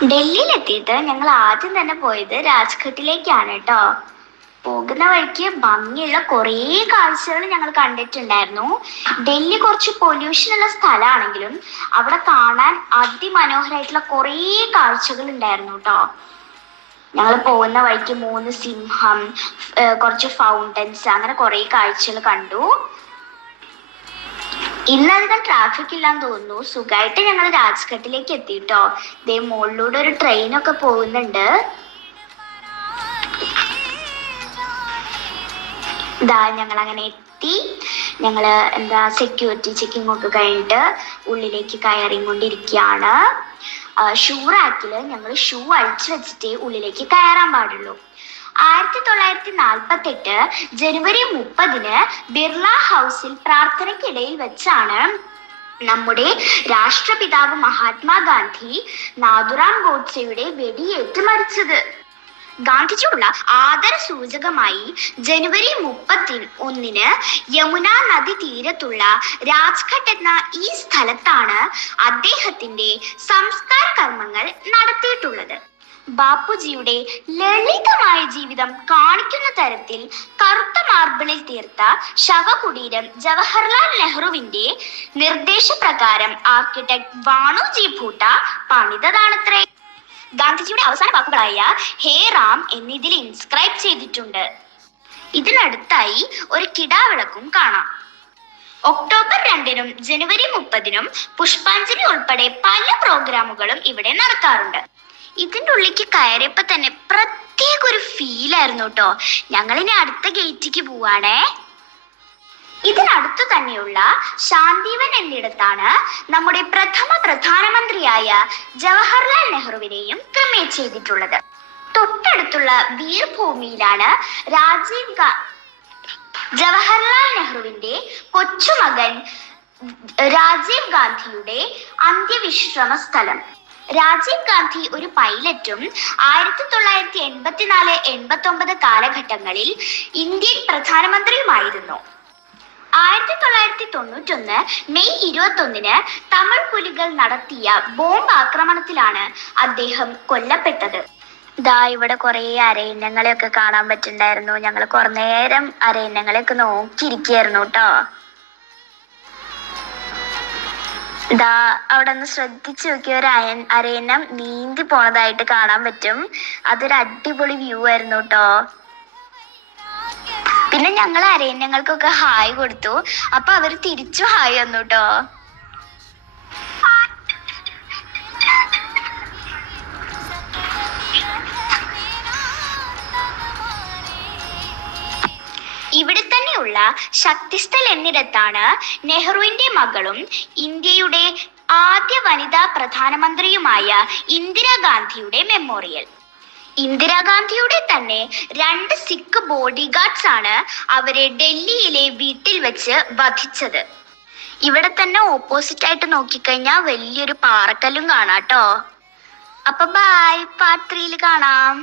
ഡൽഹിയിലെത്തിയിട്ട് ഞങ്ങൾ ആദ്യം തന്നെ പോയത് രാജ്ഘട്ടിലേക്കാണ് കേട്ടോ. പോകുന്ന വഴിക്ക് ഭംഗിയുള്ള കുറേ കാഴ്ചകൾ ഞങ്ങൾ കണ്ടിട്ടുണ്ടായിരുന്നു. ഡൽഹി കുറച്ച് പൊല്യൂഷൻ ഉള്ള സ്ഥലമാണെങ്കിലും അവിടെ കാണാൻ അതിമനോഹരമായിട്ടുള്ള കുറേ കാഴ്ചകൾ ഉണ്ടായിരുന്നു കേട്ടോ. ഞങ്ങൾ പോകുന്ന വഴിക്ക് 3 സിംഹം, കുറച്ച് ഫൗണ്ടൻസ്, അങ്ങനെ കുറേ കാഴ്ചകൾ കണ്ടു. ഇന്നധികം ട്രാഫിക് ഇല്ലാന്ന് തോന്നുന്നു. സുഖമായിട്ട് ഞങ്ങൾ രാജ്ഘട്ടിലേക്ക് എത്തിട്ടോ. ഇതേ മുകളിലൂടെ ഒരു ട്രെയിനൊക്കെ പോകുന്നുണ്ട്. ഇതാ ഞങ്ങൾ അങ്ങനെ എത്തി. ഞങ്ങള് സെക്യൂരിറ്റി ചെക്കിംഗ് ഒക്കെ കഴിഞ്ഞിട്ട് ഉള്ളിലേക്ക് കയറിക്കൊണ്ടിരിക്കുകയാണ്. ഷൂ റാക്കില് ഞങ്ങൾ ഷൂ അഴിച്ചു വെച്ചിട്ടേ ഉള്ളിലേക്ക് കയറാൻ പാടുള്ളൂ. 1948 ജനുവരി 30 ബിർള ഹൗസിൽ പ്രാർത്ഥനയ്ക്കിടയിൽ വെച്ചാണ് നമ്മുടെ രാഷ്ട്രപിതാവ് മഹാത്മാഗാന്ധി നാഥുറാം ഗോഡ്സെയുടെ വെടിയേറ്റ് മരിച്ചത്. ഗാന്ധിജിയോടുള്ള ആദര സൂചകമായി ജനുവരി 31 യമുന നദി തീരത്തുള്ള രാജ്ഘട്ട് എന്ന ഈ സ്ഥലത്താണ് അദ്ദേഹത്തിന്റെ സംസ്കാര കർമ്മങ്ങൾ നടത്തിയിട്ടുള്ളത്. ബാപ്പുജിയുടെ ലളിതമായ ജീവിതം കാണിക്കുന്ന തരത്തിൽ കറുത്ത മാർബിളിൽ തീർത്ത ശവകുടീരം ജവഹർലാൽ നെഹ്റുവിന്റെ നിർദ്ദേശപ്രകാരം ആർക്കിടെക്ട് വാണുജി ഭൂട്ട പണിതതാണത്രേ. ഗാന്ധിജിയുടെ അവസാന വാക്കുകളായ ഹേ റാം എന്നിതിൽ ഇൻസ്ക്രൈബ് ചെയ്തിട്ടുണ്ട്. ഇതിനടുത്തായി ഒരു കിടാവിളക്കും കാണാം. ഒക്ടോബർ 2 ജനുവരി 30 പുഷ്പാഞ്ജലി ഉൾപ്പെടെ പല പ്രോഗ്രാമുകളും ഇവിടെ നടത്താറുണ്ട്. ഇതിൻ്റെ ഉള്ളിലേക്ക് കയറിയപ്പോ തന്നെ പ്രത്യേക ഒരു ഫീലായിരുന്നു കേട്ടോ. ഞങ്ങളിനി അടുത്ത ഗേറ്റിക്ക് പോവാണേ. ഇതിനടുത്തു തന്നെയുള്ള ശാന്തിവൻ എന്നിടത്താണ് നമ്മുടെ പ്രഥമ പ്രധാനമന്ത്രിയായ ജവഹർലാൽ നെഹ്റുവിനെയും ക്രമേറ്റ് ചെയ്തിട്ടുള്ളത്. തൊട്ടടുത്തുള്ള വീർഭൂമിയിലാണ് ജവഹർലാൽ നെഹ്റുവിന്റെ കൊച്ചുമകൻ രാജീവ് ഗാന്ധിയുടെ അന്ത്യവിശ്രമ സ്ഥലം. രാജീവ് ഗാന്ധി ഒരു പൈലറ്റും 1984-89 കാലഘട്ടങ്ങളിൽ ഇന്ത്യൻ പ്രധാനമന്ത്രിയുമായിരുന്നു. 1991 മെയ് 21 തമിഴ് പുലികൾ നടത്തിയ ബോംബ് ആക്രമണത്തിലാണ് അദ്ദേഹം കൊല്ലപ്പെട്ടത്. ഇതാ ഇവിടെ കുറെ അരയന്നങ്ങളെയൊക്കെ കാണാൻ പറ്റുന്നുണ്ടായിരുന്നു. ഞങ്ങൾ കുറെ നേരം അരയന്നങ്ങളെയൊക്കെ നോക്കിയിരിക്കുകയായിരുന്നു കേട്ടോ. ഇതാ അവിടെ ഒന്ന് ശ്രദ്ധിച്ചു നോക്കിയ ഒരു അരയന്നം നീന്തി പോണതായിട്ട് കാണാൻ പറ്റും. അതൊരു അടിപൊളി വ്യൂ ആയിരുന്നു കേട്ടോ. പിന്നെ ഞങ്ങൾ അരയന്നങ്ങൾക്കൊക്കെ ഹായ് കൊടുത്തു. അപ്പൊ അവര് തിരിച്ചു ഹായ് വന്നു കേട്ടോ. ഇവിടെ തന്നെയുള്ള ശക്തിസ്ഥൽ എന്നിടത്താണ് നെഹ്റുവിന്റെ മകളും ഇന്ത്യയുടെ ആദ്യ വനിതാ പ്രധാനമന്ത്രിയുമായ ഇന്ദിരാഗാന്ധിയുടെ മെമ്മോറിയൽ. ഇന്ദിരാഗാന്ധിയുടെ തന്നെ 2 സിഖ് ബോഡി ഗാർഡ്സ് ആണ് അവരെ ഡൽഹിയിലെ വീട്ടിൽ വെച്ച് വധിച്ചത്. ഇവിടെ തന്നെ ഓപ്പോസിറ്റ് ആയിട്ട് നോക്കിക്കഴിഞ്ഞാൽ വലിയൊരു പാറക്കല്ലും കാണാട്ടോ. അപ്പൊ ബൈ, പാർട്ട് 3 കാണാം.